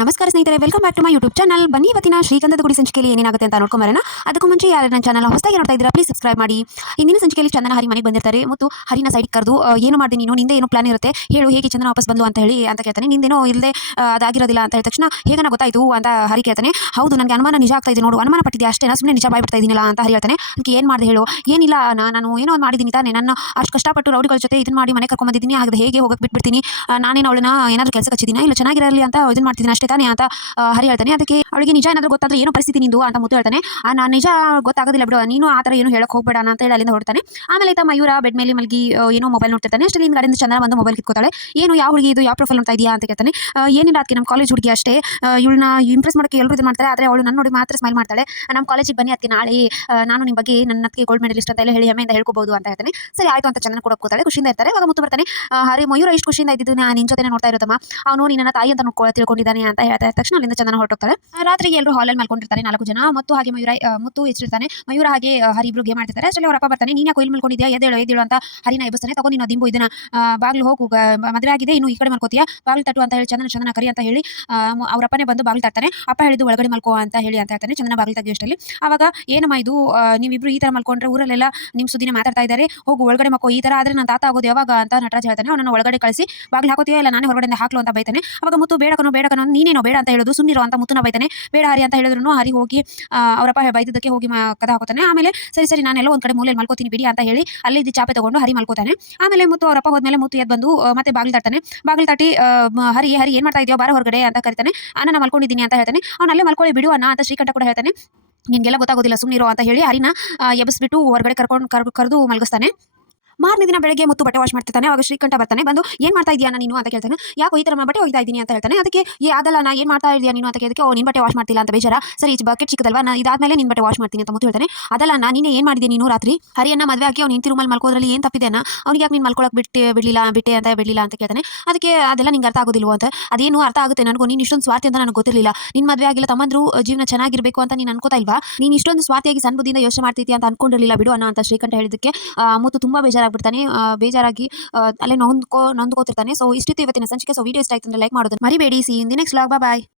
ನಮಸ್ಕಾರ ಸ್ನೇಹಿತರೆ, welcome back to my YouTube channel. ಬನ್ನಿ ಇವತ್ತಿನ ಶ್ರೀಗಂಧದ ಗುಡಿ ಸಂಚಿಕೆಯಲ್ಲಿ ಏನಾಗುತ್ತೆ ಅಂತ ನೋಡ್ಕೊಂಬರೋಣ. ಅದಕ್ಕೂ ಮುಂಚೆ ಯಾರು ನನ್ನ ಚಾನಲ್ ಹೊಸದಾಗಿ ನೋಡ್ತಾ ಇದ್ದೀರಾ ಪ್ಲೀಸ್ ಸಬ್ಸ್ಕ್ರೈಬ್ ಮಾಡಿ. ಇಂದಿನ ಸಂಚಿಕೆಯಲ್ಲಿ ಚಂದನ ಹರಿ ಮನೆಗೆ ಬಂದಿರ್ತಾರೆ ಮತ್ತು ಹರಿನ ಸೈಡ್ ಕರೆದು ಏನು ಮಾಡಿದೆ ನೀನು, ನಿಂದೆ ಏನೋ ಪ್ಲಾನ್ ಇರುತ್ತೆ, ಹೇಳು ಹೇಗೆ ಚಂದನ ವಾಪಸ್ ಬಂದು ಅಂತ ಹೇಳಿ ಅಂತ ಕೇಳ್ತಾನೆ. ನಿಂದೇನೋ ಇಲ್ಲದೆ ಅದಾಗಿರೋದಿಲ್ಲ ಅಂತ ಹೇಳಿದ ತಕ್ಷಣ ಹೇಗನ ಗೊತ್ತಾಯಿತು ಅಂತ ಹರಿ ಕೇಳ್ತಾನೆ. ಹೌದು, ನನಗೆ ಅನುಮಾನ ನಿಜ ಆಗ್ತಾ ಇದೆ ನೋಡು, ಅನುಮಾನ ಪಟ್ಟಿದ್ದೆ ಅಷ್ಟೇ, ಸುಮ್ಮನೆ ನಿಜ ಬಾಯ್ಬಿಡ್ತಾ ಇದ್ದೀನಿಲ್ಲ ಅಂತ ಹರಿ ಹೇಳ್ತಾನೆ. ಅದಕ್ಕೆ ಏನು ಮಾಡಿದೆ ಹೇಳು. ಏನಿಲ್ಲ, ನಾನು ಏನೋ ಒಂದು ಮಾಡಿದ್ದೀನಿ ತಾನೆ, ನನ್ನ ಅಷ್ಟು ಕಷ್ಟಪಟ್ಟು ರೌಡಿಗಳ ಜೊತೆ ಇದನ್ನ ಮಾಡಿ ಮನೆ ಕರ್ಕೊಂಬಂದಿದ್ದೀನಿ, ಹಾಗೆ ಹೇಗೆ ಹೋಗಕ್ಕೆ ಬಿಟ್ಬಿಡ್ತೀನಿ, ನಾನೇನು ಅವಳನ್ನ ಏನಾದರೂ ಕೆಲಸ ಹಚ್ಚಿದ್ದೀನಿ, ಇಲ್ಲ ಚೆನ್ನಾಗಿರಲಿ ಅಂತ ಇದನ್ನ ಮಾಡ್ತಿದ್ದೀನಿ ಅಷ್ಟೇ ತಾನೆ ಅಂತ ಹರಿ ಹೇಳ್ತಾನೆ. ಅದಕ್ಕೆ ಅವಳಿಗೆ ನಿಜ ಏನಾದರೂ ಗೊತ್ತಾದ್ರೆ ಏನು ಪರಿಸ್ಥಿತಿ ನಿಂದು ಅಂತ ಮುತ್ತು ಹೇಳ್ತಾನೆ. ನಾನು ನಿಜ ಗೊತ್ತಾಗೋದಿಲ್ಲ ಬಿಡು, ನೀನು ಆ ಥರ ಏನು ಹೇಳಕ್ಕೆ ಹೋಗಬೇಡ ಅಂತ ಹೇಳಿ ಅಲ್ಲಿಂದ ಹೊರಡ್ತಾನೆ. ಆಮೇಲೆ ಆಯ್ತಾ ಮಯೂರ ಬೆಡ್ ಮೇಲೆ ಮಲಗಿ ಏನೋ ಮೊಬೈಲ್ ನೋಡ್ತಿರ್ತಾನೆ. ಅಷ್ಟರಲ್ಲಿ ಹಿಂದ್ಗಡೆಯಿಂದ ಚಂದನ ಬಂದು ಮೊಬೈಲ್ ಕಿತ್ಕೋತಾಳೆ. ಏನು ಯಾವ ಹುಡುಗಿ ಇದು, ಯಾವ ಪ್ರೊಫೈಲ್ ನೋಡ್ತಾ ಇದೆಯಾ ಅಂತ ಕೇಳ್ತಾನೆ. ಏನಿಲ್ಲ, ಅದಕ್ಕೆ ನಮ್ಮ ಕಾಲೇಜ್ ಹುಡುಗಿ ಅಷ್ಟೇ, ಇವಳನ್ನ ಇಂಪ್ರೆಸ್ ಮಾಡೋಕ್ಕೆ ಎಲ್ಲರೂ ಇದು ಮಾಡ್ತಾರೆ, ಆದರೆ ಅವಳು ನನ್ನ ನೋಡಿ ಮಾತ್ರ ಸ್ಮೈಲ್ ಮಾಡ್ತಾಳೆ. ನಮ್ಮ ಕಾಲೇಜಿಗೆ ಬನ್ನಿ, ಅದಕ್ಕೆ ನಾಳೆ ನಾನು ನಿಮ್ಮ ಬಗ್ಗೆ ನನ್ನ ಅದಕ್ಕೆ ಗೋಲ್ಡ್ ಮೆಡಲಿಸ್ಟ್ ಅಂತ ಹೇಳಿ ಹೆಮ್ಮೆಯಿಂದ ಹೇಳ್ಕೋಬಹುದು ಅಂತ ಹೇಳ್ತಾನೆ. ಸರಿ ಆಯಿತು ಅಂತ ಚಂದನ ಕೂಡ ಕೂತಾಳೆ, ಖುಷಿಯಿಂದ ಇರ್ತಾರೆ. ಅವಾಗ ಮುತ್ತು ಬರ್ತಾನೆ. ಹರಿ ಮಯೂರ ಇಷ್ಟು ಖುಷಿಯಿಂದ ಇದ್ದಿದ್ದು ನಿನ್ನ ಜೊತೆ ನೋಡ್ತಾ ಇರುತ್ತಮ್ಮ, ಅವನು ನಿನ್ನ ತಾಯಿ ಅಂತ ತಿಳ್ಕೊಂಡಿದ್ದಾನೆ ಅಂತ ಹೇಳ್ತಾ ಇದ್ದ ತಕ್ಷಣ ಅಲ್ಲಿಂದ ಚಂದನ ಹೊರಟೋಗ್ತಾಳೆ. ರಾತ್ರಿಗೆ ಎಲ್ಲರೂ ಹಾಲಲ್ಲಿ ಮಲ್ಕೊಂಡಿರ್ತಾರೆ 4 ಜನ. ಮತ್ತು ಹಾಗೆ ಮುತ್ತು ಎಚ್ಚಿರ್ತಾನೆ. ಮಯೂರ ಹಾಗೆ ಹರಿ ಇಬ್ರು ಗೇಮ್ ಮಾಡ್ತಿರ್ತಾರೆ. ಅಷ್ಟರಲ್ಲಿ ಅವರಪ್ಪ ಬರ್ತಾನೆ. ನೀನು ಯಾಕೆ ಇಲ್ಲಿ ಮಲ್ಕೊಂಡಿದ್ಯಾ, ಎದ್ದೇಳು ಅಂತ ಹರಿನ ಎಬ್ಬಿಸ್ತಾನೆ. ತಗೊಂಡು ನೀನು ದಿಂಬು ಇದನ್ನ ಬಾಗಿಲು ಹೋಗು, ಮದುವೆ ಆಗಿದೆ, ಇನ್ನು ಈ ಕಡೆ ಮಲ್ಕೋತೀಯಾ, ಬಾಗಿಲು ತಟ್ಟು ಅಂತ ಹೇಳಿ ಚಂದನ ಕರಿ ಅಂತ ಹೇಳಿ ಅವರಪ್ಪನೇ ಬಂದು ಬಾಗಿಲು ತರ್ತಾನೆ. ಅಪ್ಪ ಹೇಳಿದ್ದು ಒಳಗಡೆ ಮಲ್ಕೋ ಅಂತ ಹೇಳಿ ಅಂತ ಹೇಳ್ತಾನೆ. ಚಂದನ ಬಾಗಿಲು ತೆಗಿಯೋಷ್ಟರಲ್ಲಿ ಆವಾಗ ಏನಮ್ಮ ಇದು, ನೀವಿಬ್ರು ಈ ಥರ ಮಲ್ಕೊಂಡ್ರೆ ಊರಲ್ಲೆಲ್ಲ ನಿಮ್ಮ ಸುದ್ದಿನ ಮಾತಾಡ್ತಾ ಇದ್ದಾರೆ, ಹೋಗು ಒಳಗಡೆ ಮಕ್ಕೋ, ಈ ಥರ ಆದರೆ ನನ್ನ ತಾತ ಆಗೋದು ಯಾವಾಗ ಅಂತ ನಟರಾಜ್ ಹೇಳ್ತಾನೆ. ಅವನನ್ನು ಒಳಗಡೆ ಕಳಿಸಿ ಬಾಗಿಲು ಹಾಕೋತೀಯಾ ಇಲ್ಲ ನಾನೇ ಹೊರಗಡೆ ಹಾಕ್ಲು ಅಂತ ಬೈತಾನೆ. ಅವಾಗ ಮುತ್ತು ಬೇಡಕನೋ ನೀನೇನೋ ಬೇಡ ಅಂತ ಹೇಳೋದು, ಸುಮ್ಮನಿರೋ ಅಂತ ಮುತ್ತುನ ಬೈತಾನೆ. ಬೇಡ ಹರಿ ಅಂತ ಹೇಳಿದ್ರು ಹರಿ ಹೋಗಿ ಅವರಪ್ಪ ಬೈದಿದ್ದಕ್ಕೆ ಹೋಗಿ ಕದ ಹಾಕೋತಾನೆ. ಆಮೇಲೆ ಸರಿ ನಾನೆಲ್ಲ ಒಂದು ಕಡೆ ಮೂಲೆಯಲ್ಲಿ ಮಲ್ಕೋತೀನಿ ಬಿಡಿ ಅಂತ ಹೇಳಿ ಅಲ್ಲಿ ಚಾಪೆ ತಗೊಂಡು ಹರಿ ಮಲ್ಕೋತಾನೆ. ಆಮೇಲೆ ಮುತ್ತು ಅವರಪ್ಪ ಹೋದ್ಮೇಲೆ ಮುತ್ತು ಎದ್ದು ಬಂದು ಮತ್ತೆ ಬಾಗಿಲು ತಟ್ಟಾನೆ. ಬಾಗಿಲು ತಟ್ಟಿ ಹರಿ ಏನ್ ಮಾಡ್ತಾ ಇದೆಯೋ ಬಾರ ಹೊರಗಡೆ ಅಂತ ಕರಿತಾನೆ. ನಾನು ಮಲ್ಕೊಂಡಿದ್ದೀನಿ ಅಂತ ಹೇಳ್ತಾನೆ. ಅವ್ನು ಅಲ್ಲೇ ಮಲ್ಕೊಳ್ಳಿ ಬಿಡು ಅನ್ನ ಅಂತ ಶ್ರೀಕಂಠ ಕೂಡ ಹೇಳ್ತಾನೆ. ನಿನ್ಗೆಲ್ಲ ಗೊತ್ತಾಗೋದಿಲ್ಲ ಸುಮ್ಮನಿರೋ ಅಂತ ಹೇಳಿ ಹರಿನ ಎಬ್ಬಿಸ್ಬಿಟ್ಟು ಹೊರಗಡೆ ಕರೆದು ಮಲಗಿಸ್ತಾನೆ. ಮಾರನೇ ದಿನ ಬೆಳಗ್ಗೆ ಮುತ್ತು ಬಟ್ಟೆ ವಾಶ್ ಮಾಡ್ತಿರ್ತಾನೆ. ಅವಾಗ ಶ್ರೀಕಂಠ ಬರ್ತಾನೆ. ಬಂದು ಏನು ಮಾಡ್ತಾ ಇದೀಯಾ ನೀನು ಅಂತ ಕೇಳ್ತಾನೆ. ಯಾಕೋ ಈ ಥರ ಬಟ್ಟೆ ಒಯ್ತಾ ಇದ್ದೀನಿ ಅಂತ ಹೇಳ್ತಾನೆ. ಅದಕ್ಕೆ ಅದಲ್ಲ ನಾ ಏನು ಮಾಡ್ತಾ ಇದೀಯಾ ನೀನು ಅಂತ ಕೇಳಿದಕ್ಕೆ ನಿನ್ನ ಬಟ್ಟೆ ವಾಶ್ ಮಾಡ್ತಿಲ್ಲ ಅಂತ ಬೇಜಾರ, ಸರಿ ಬಕೆಟ್ ಚಿಕ್ಕದಲ್ವಾ, ನಾನು ಇದಾದ್ಮೇಲೆ ನಿನ್ನ ಬಟ್ಟೆ ವಾಶ್ ಮಾಡ್ತೀನಿ ಅಂತ ಮುತ್ತು ಹೇಳ್ತಾನೆ. ಅದಲ್ಲ ನೀನೇ ಏನು ಮಾಡಿದ್ದೀನಿ ನೀನು ರಾತ್ರಿ, ಹರಿಯನ್ನ ಮದುವೆ ಹಾಕಿ ಅವ್ನು ನಿಂತಿ ರೂಮಲ್ಲಿ ಮಲ್ಕೋದ್ರಲ್ಲಿ ಏನು ತಪ್ಪಿದೆ ಅವ್ನಿಗೆ ಯಾಕೆ ನೀನು ಮಲ್ಕೊಳಕ್ಕೆ ಬಿಡಲಿಲ್ಲ ಅಂತ ಕೇಳ್ತಾನೆ. ಅದಕ್ಕೆ ಅದೆಲ್ಲ ನಿಂಗೆ ಅರ್ಥ ಆಗೋದಿಲ್ವ ಅಂತ. ಅದೇನು ಅರ್ಥ ಆಗುತ್ತೆ ನನಗೂ, ನೀನು ಇಷ್ಟೊಂದು ಸ್ವಾರ್ಥಿ ಅಂತ ನನಗೆ ಗೊತ್ತಿರಲಿಲ್ಲ. ನಿನ್ನ ಮದುವೆ ಆಗಿಲ್ಲ, ತಮ್ಮಂದ್ರು ಜೀವನ ಚೆನ್ನಾಗಿರಬೇಕು ಅಂತ ನೀನು ಅನ್ಕೋತಾ ಇಲ್ವಾ, ನೀನು ಇಷ್ಟೊಂದು ಸ್ವಾರ್ಥಿಯಾಗಿ ಸಣ್ಣ ಬುದ್ಧಿಯಿಂದ ಯೋಚನೆ ಮಾಡ್ತಿದ್ಯಾ ಅಂತ ಅನ್ಕೊಂಡಿರಲಿಲ್ಲ ಬಿಡು ಅನ್ನೋ ಅಂತ ಶ್ರೀಕಂಠ ಹೇಳಿದ್ದಕ್ಕೆ ಮುತ್ತು ತುಂಬ ಬೇಜಾರಾಗ್ಬಿಡ್ತಾನೆ. ಬೇಜಾರಾಗಿ ಅಲ್ಲೇ ನೊಂದ್ಕೋತಿರ್ತಾನೆ. ಸೊ ಇಷ್ಟಿತ್ತು ಇವತ್ತಿನ ಸಂಚಿಕೆ. ಸೊ ವಿಡಿಯೋ ಇಷ್ಟ ಆಯ್ತು ಅಂದ್ರೆ ಲೈಕ್ ಮಾಡೋದನ್ನ ಮರಿಬೇಡಿ. See in the next vlog. Bye.